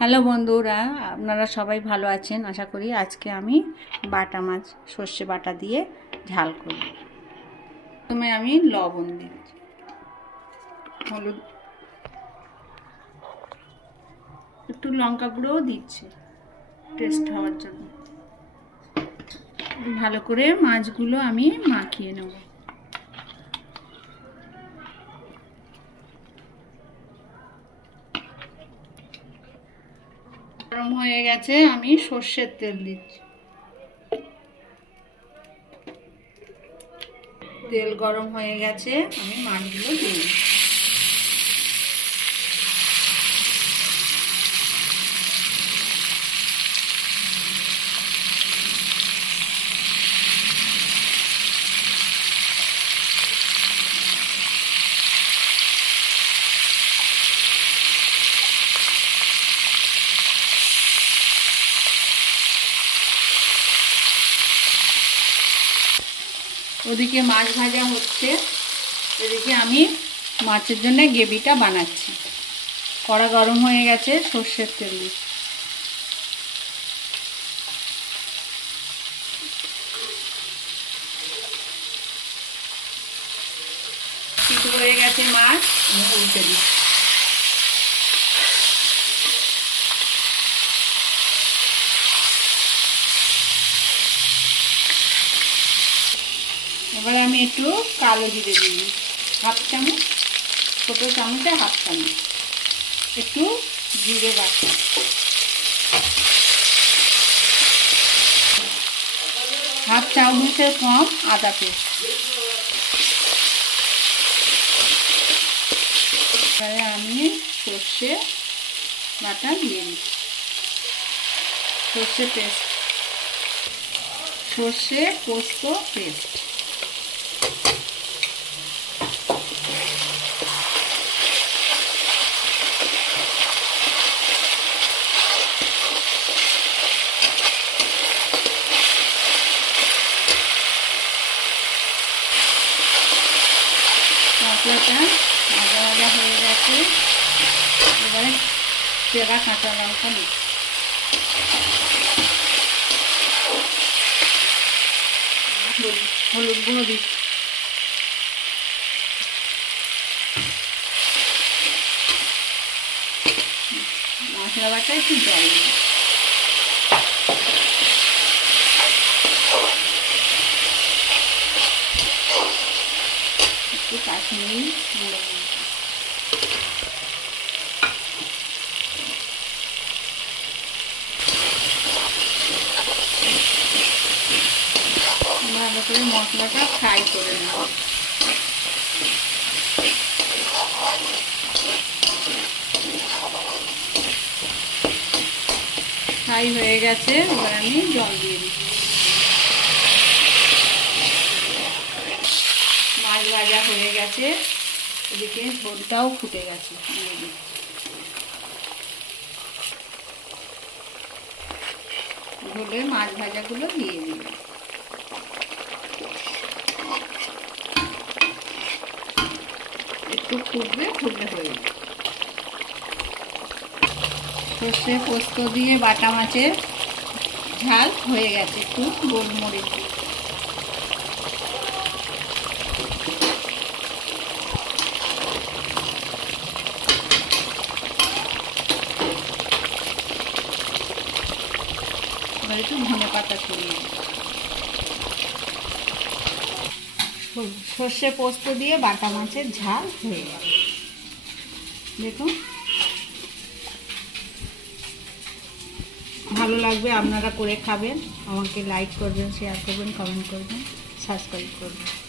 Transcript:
Hello বন্ধুরা, আপনারা সবাই ভালো আছেন? আশা করি আজকে আমি বাটা মাছ, সর্ষে বাটা দিয়ে ঝাল করব। প্রথমে আমি লবণ দিচ্ছি। হলুদ, একটু লঙ্কা গুঁড়োও দিচ্ছে টেস্ট হওয়ার জন্য। ভালো করে মাছগুলো আমি মাখিয়ে নেব। গরম হয়ে গেছে আমি সর্ষের তেল দিচ্ছি। তেল গরম হয়ে গেছে আমি মাছগুলো দিয়ে ওদিকে মাছ ভাজা হচ্ছে। এদিকে আমি মাছের জন্য গ্রেভিটা বানাচ্ছি। কড়া গরম হয়ে গেছে, সর্ষের তেল হয়ে গেছে মাছ উল্টে দিচ্ছি। এবার আমি একটু কালো জিরে দিই। হাফ চামচ, ছোটো চামচে হাফ চামচ। একটু জিরে বাটা। হাফ চামচের কম আদা পেস্ট। এবারে আমি সর্ষে বাটা দিয়ে নিই সর্ষে পেস্ট। সর্ষে পোস্ত পেস্ট। মশলাটা ভাজা ভাজা হয়ে গেছে। এবারে চেরা কাঁচা লঙ্কা দিচ্ছি হলুদ গুঁড়ো দিচ্ছি মশলা বাটা একটু জল একটু কাশ্মীরি গুঁড়ো লঙ্কা ভালো করে মশলাটা ফ্রাই করে নেব ফ্রাই হয়ে গেছে, এবার আমি জল দিয়ে দিই মাছ ভাজা হয়ে গেছে। এদিকে ঝোলটাও ফুটে গেছে। ঝোলে মাছ ভাজাগুলো দিয়ে দিই একটু ফুটবে, ফুটলে হয়ে সর্ষে পোস্ত দিয়ে বাটা মাছের ঝাল হয়ে গেছে। একটু গোলমরিচ। এবার একটু ধনে পাতা ছড়িয়ে সর্ষে পোস্ত দিয়ে বাটা মাছের ঝাল হয়ে গেল। দেখুন। ভালো লাগবে, আপনারা করে খাবেন। আমাকে লাইক করবেন শেয়ার করবেন কমেন্ট করবেন সাবস্ক্রাইব করবেন।